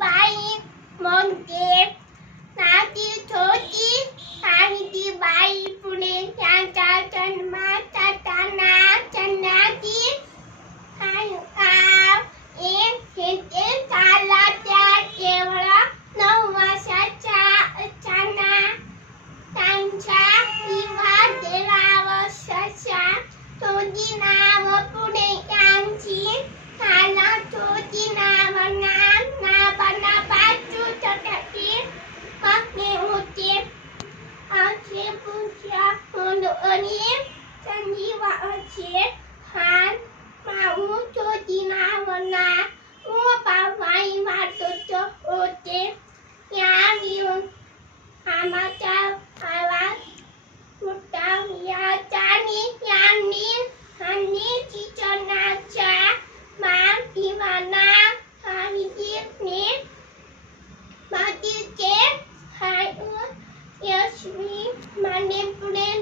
બાઈ મંગે નાતી છોટી સાનીતી બાઈ પુણે ચાં ચાં ચાં માં ચાં ચાં ના ચાં નાતી ખાયો કાવ એ ખેતે ચાલા ત્યા કેવળ નવા સાચા અચાના તાં ચા ઈવા દેવા વસ્યા તોજી નાવ પુણે 님 전지와 어칠 한 마우 조지나 원나 오빠 와이 마도 저 오지 야미온 아마 자 아라 무다 야 자니 야미 한니 지쳐나 자마 이마나 하이지 니 마디 제 하이 우